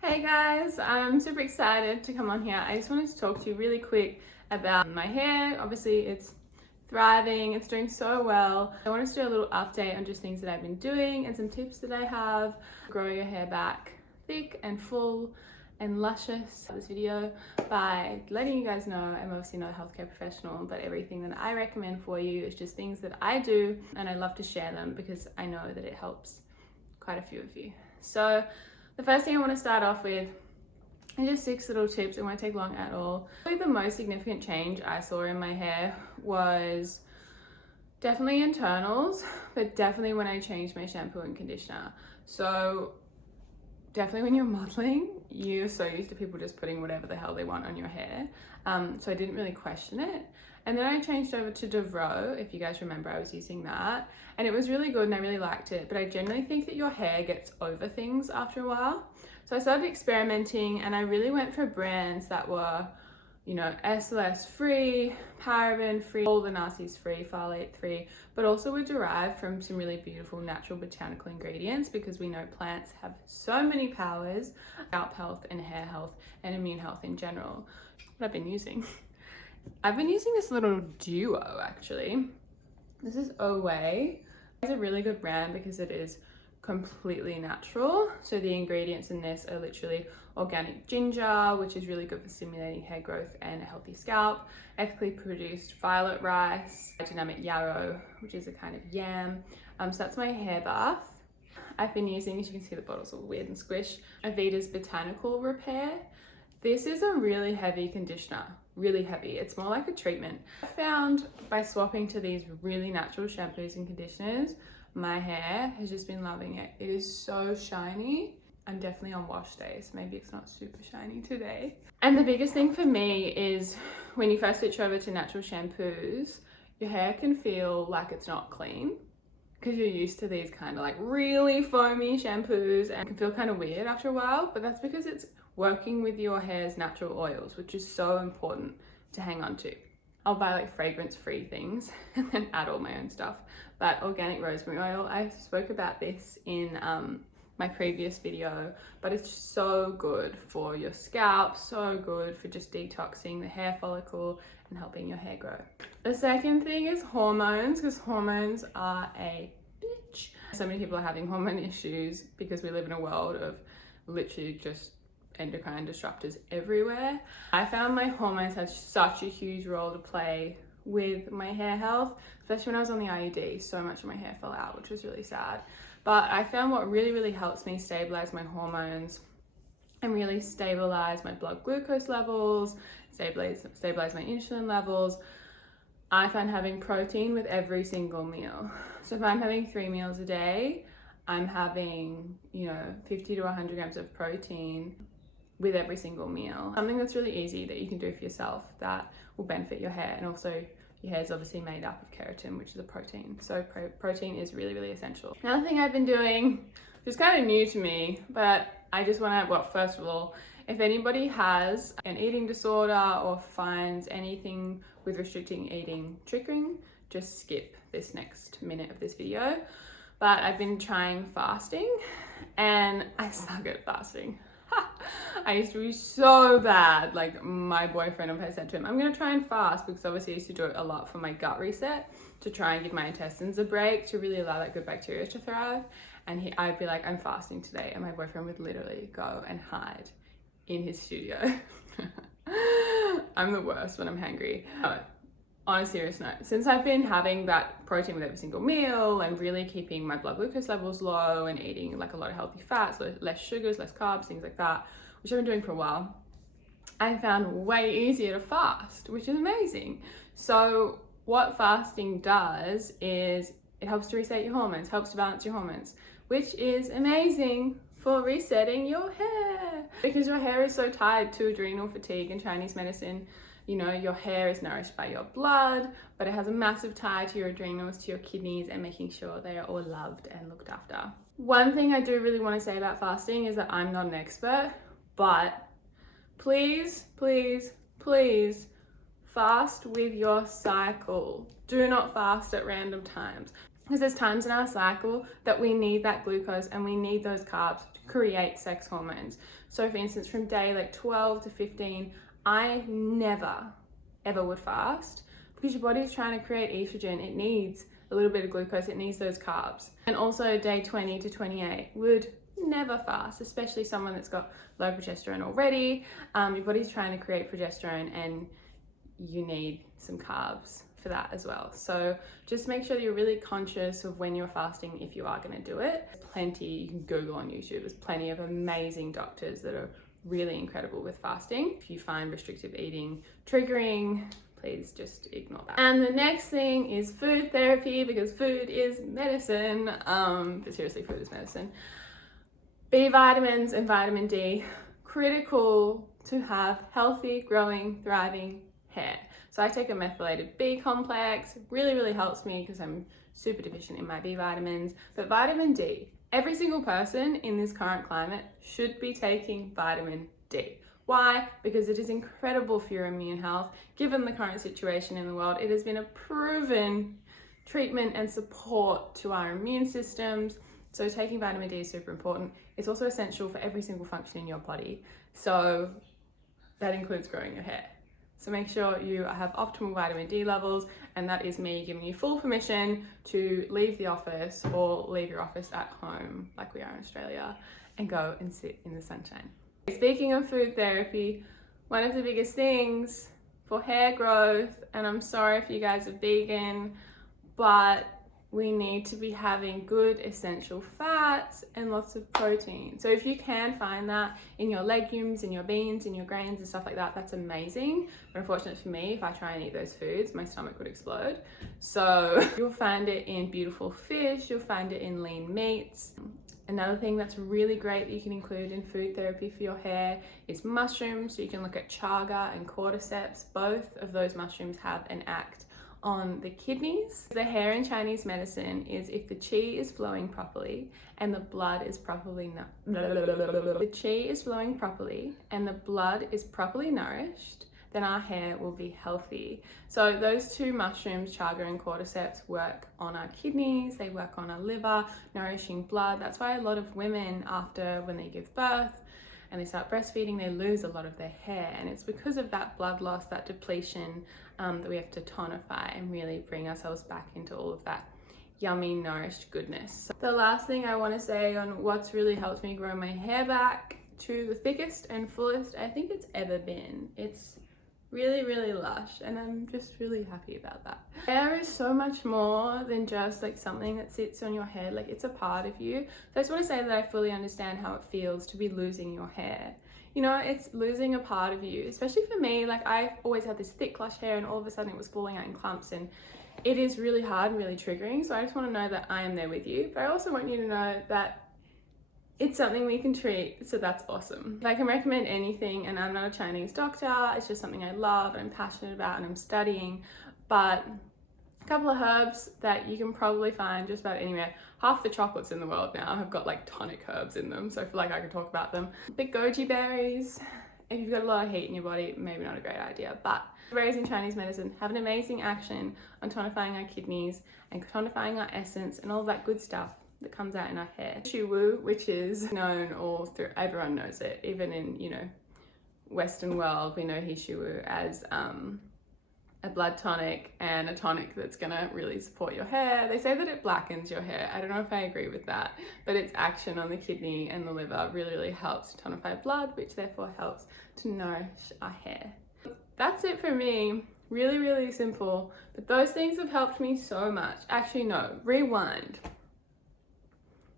Hey guys, I'm super excited to come on here. I just wanted to talk to you really quick about my hair. Obviously it's thriving, it's doing so well. I wanted to do a little update on just things that I've been doing and some tips that I have to grow your hair back thick and full and luscious. This video by letting you guys know I'm obviously not a healthcare professional, but everything that I recommend for you is just things that I do, and I love to share them because I know that it helps quite a few of you. So the first thing I want to start off with is just 6 little tips. It won't take long at all. Probably the most significant change I saw in my hair was definitely internals, but definitely when I changed my shampoo and conditioner. So definitely when you're modeling, you're so used to people just putting whatever the hell they want on your hair. So I didn't really question it. And then I changed over to Devro, if you guys remember, I was using that. And it was really good and I really liked it. But I generally think that your hair gets over things after a while. So I started experimenting and I really went for brands that were, you know, SLS free, paraben free, all the nasties free, phthalate free, but also were derived from some really beautiful natural botanical ingredients, because we know plants have so many powers, scalp health and hair health and immune health in general. What I've been using. I've been using this little duo actually. This is Away. It's a really good brand because it is completely natural. So the ingredients in this are literally organic ginger, which is really good for stimulating hair growth and a healthy scalp, ethically produced violet rice, dynamic yarrow, which is a kind of yam. So that's my hair bath. I've been using, as you can see the bottle's all weird and squished, Avita's Botanical Repair. This is a really heavy conditioner, really heavy. It's more like a treatment. I found by swapping to these really natural shampoos and conditioners, my hair has just been loving it. It is so shiny. I'm definitely on wash day, so maybe it's not super shiny today. And the biggest thing for me is when you first switch over to natural shampoos, your hair can feel like it's not clean because you're used to these kind of like really foamy shampoos, and it can feel kind of weird after a while, but that's because it's working with your hair's natural oils, which is so important to hang on to. I'll buy like fragrance-free things and then add all my own stuff. But organic rosemary oil, I spoke about this in my previous video, but it's so good for your scalp, so good for just detoxing the hair follicle and helping your hair grow. The second thing is hormones, because hormones are a bitch. So many people are having hormone issues because we live in a world of literally just endocrine disruptors everywhere. I found my hormones had such a huge role to play with my hair health, especially when I was on the IUD. So much of my hair fell out, which was really sad. But I found what really helps me stabilize my hormones and really stabilize my blood glucose levels, stabilize my insulin levels. I find having protein with every single meal. So if I'm having 3 meals a day, I'm having, 50 to 100 grams of protein with every single meal. Something that's really easy that you can do for yourself that will benefit your hair. And also your hair is obviously made up of keratin, which is a protein. So protein is really essential. Another thing I've been doing, which is kind of new to me, but I just want to, well, first of all, if anybody has an eating disorder or finds anything with restricting eating triggering, just skip this next minute of this video. But I've been trying fasting and I suck at fasting. I used to be so bad. Like my boyfriend, I said to him, I'm going to try and fast, because obviously I used to do it a lot for my gut reset, to try and give my intestines a break, to really allow that good bacteria to thrive. And I'd be like, I'm fasting today. And my boyfriend would literally go and hide in his studio. I'm the worst when I'm hangry. On a serious note, since I've been having that protein with every single meal and really keeping my blood glucose levels low and eating like a lot of healthy fats, less sugars, less carbs, things like that, which I've been doing for a while, I found way easier to fast, which is amazing. So what fasting does is it helps to reset your hormones, helps to balance your hormones, which is amazing for resetting your hair, because your hair is so tied to adrenal fatigue and Chinese medicine. Your hair is nourished by your blood, but it has a massive tie to your adrenals, to your kidneys, and making sure they are all loved and looked after. One thing I do really want to say about fasting is that I'm not an expert, but please fast with your cycle. Do not fast at random times. Because there's times in our cycle that we need that glucose and we need those carbs to create sex hormones. So for instance, from day like 12 to 15, I never, ever would fast because your body is trying to create estrogen. It needs a little bit of glucose, it needs those carbs. And also day 20 to 28 would never fast, especially someone that's got low progesterone already. Your body's trying to create progesterone and you need some carbs for that as well. So just make sure that you're really conscious of when you're fasting if you are going to do it. Plenty, you can Google on YouTube, there's plenty of amazing doctors that are really incredible with fasting. If you find restrictive eating triggering, please just ignore that. And the next thing is food therapy, because food is medicine. But seriously, food is medicine. B vitamins and vitamin D, critical to have healthy, growing, thriving hair. So I take a methylated B complex, really helps me because I'm super deficient in my B vitamins. But vitamin D, every single person in this current climate should be taking vitamin D. Why? Because it is incredible for your immune health. Given the current situation in the world, it has been a proven treatment and support to our immune systems. So taking vitamin D is super important. It's also essential for every single function in your body. So that includes growing your hair. So make sure you have optimal vitamin D levels, and that is me giving you full permission to leave the office or leave your office at home like we are in Australia and go and sit in the sunshine. Speaking of food therapy, one of the biggest things for hair growth, and I'm sorry if you guys are vegan, but we need to be having good essential fats and lots of protein. So if you can find that in your legumes, in your beans, in your grains and stuff like that, that's amazing. But unfortunately for me, if I try and eat those foods, my stomach would explode. So you'll find it in beautiful fish, you'll find it in lean meats. Another thing that's really great that you can include in food therapy for your hair is mushrooms. So you can look at chaga and cordyceps. Both of those mushrooms have an act on the kidneys. The hair in Chinese medicine is if the qi is flowing properly and the blood is properly the qi is flowing properly and the blood is properly nourished, then our hair will be healthy. So those two mushrooms, chaga and cordyceps, work on our kidneys, they work on our liver, nourishing blood. That's why a lot of women, after when they give birth and they start breastfeeding, they lose a lot of their hair, and it's because of that blood loss, that depletion, that we have to tonify and really bring ourselves back into all of that yummy, nourished goodness. The last thing I want to say on what's really helped me grow my hair back to the thickest and fullest I think it's ever been. It's really lush, and I'm just really happy about that. Hair is so much more than just like something that sits on your head, like it's a part of you. So I just want to say that I fully understand how it feels to be losing your hair. You know, it's losing a part of you, especially for me. Like I've always had this thick lush hair and all of a sudden it was falling out in clumps, and it is really hard and really triggering. So I just want to know that I am there with you, but I also want you to know that it's something we can treat, so that's awesome. If I can recommend anything, and I'm not a Chinese doctor, it's just something I love and I'm passionate about and I'm studying, but a couple of herbs that you can probably find just about anywhere. Half the chocolates in the world now have got like tonic herbs in them, so I feel like I could talk about them. But goji berries, if you've got a lot of heat in your body, maybe not a great idea, but berries in Chinese medicine have an amazing action on tonifying our kidneys and tonifying our essence and all that good stuff that comes out in our hair. Shampoo, which is known all through, everyone knows it, even in, you know, Western world, we know Shampoo as a blood tonic and a tonic that's gonna really support your hair. They say that it blackens your hair. I don't know if I agree with that, but its action on the kidney and the liver really helps to tonify blood, which therefore helps to nourish our hair. That's it for me. Really simple, but those things have helped me so much. Actually, no, rewind.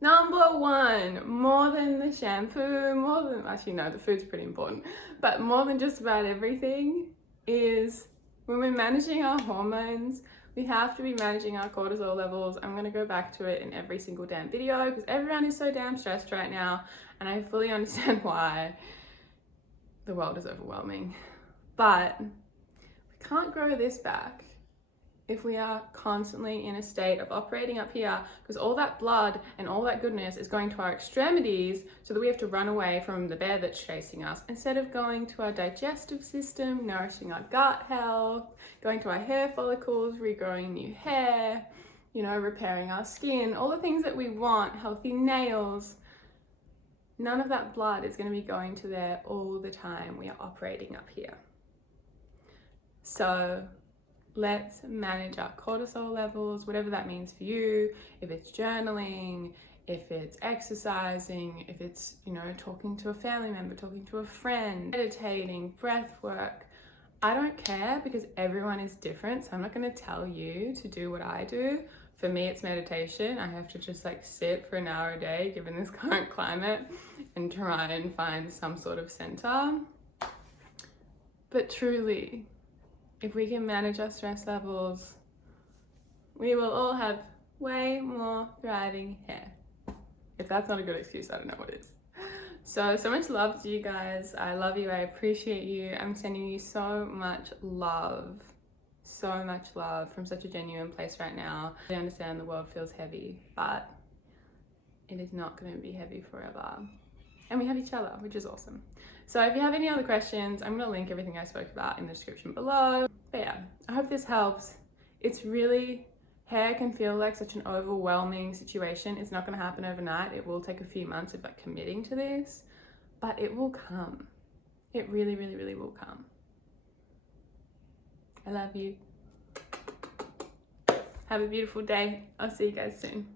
Number one, more than the shampoo, more than, actually no, the food's pretty important, but more than just about everything is when we're managing our hormones, we have to be managing our cortisol levels. I'm gonna go back to it in every single damn video because everyone is so damn stressed right now, and I fully understand why. The world is overwhelming, but we can't grow this back if we are constantly in a state of operating up here, because all that blood and all that goodness is going to our extremities, so that we have to run away from the bear that's chasing us instead of going to our digestive system, nourishing our gut health, going to our hair follicles, regrowing new hair. you know, repairing our skin, all the things that we want, healthy nails. None of that blood is going to be going to there all the time. We are operating up here. So let's manage our cortisol levels, whatever that means for you. If it's journaling, if it's exercising, if it's, you know, talking to a family member, talking to a friend, meditating, breath work. I don't care because everyone is different. So I'm not going to tell you to do what I do. For me, it's meditation. I have to just like sit for an hour a day, given this current climate, and try and find some sort of center. But truly, if we can manage our stress levels, we will all have way more thriving hair. If that's not a good excuse, I don't know what is. So much love to you guys. I love you. I appreciate you. I'm sending you so much love from such a genuine place right now. I understand the world feels heavy, but it is not going to be heavy forever. And we have each other, which is awesome. So if you have any other questions, I'm going to link everything I spoke about in the description below. But yeah, I hope this helps. It's really, hair can feel like such an overwhelming situation. It's not going to happen overnight. It will take a few months of like committing to this, but it will come. It really, really, really will come. I love you. Have a beautiful day. I'll see you guys soon.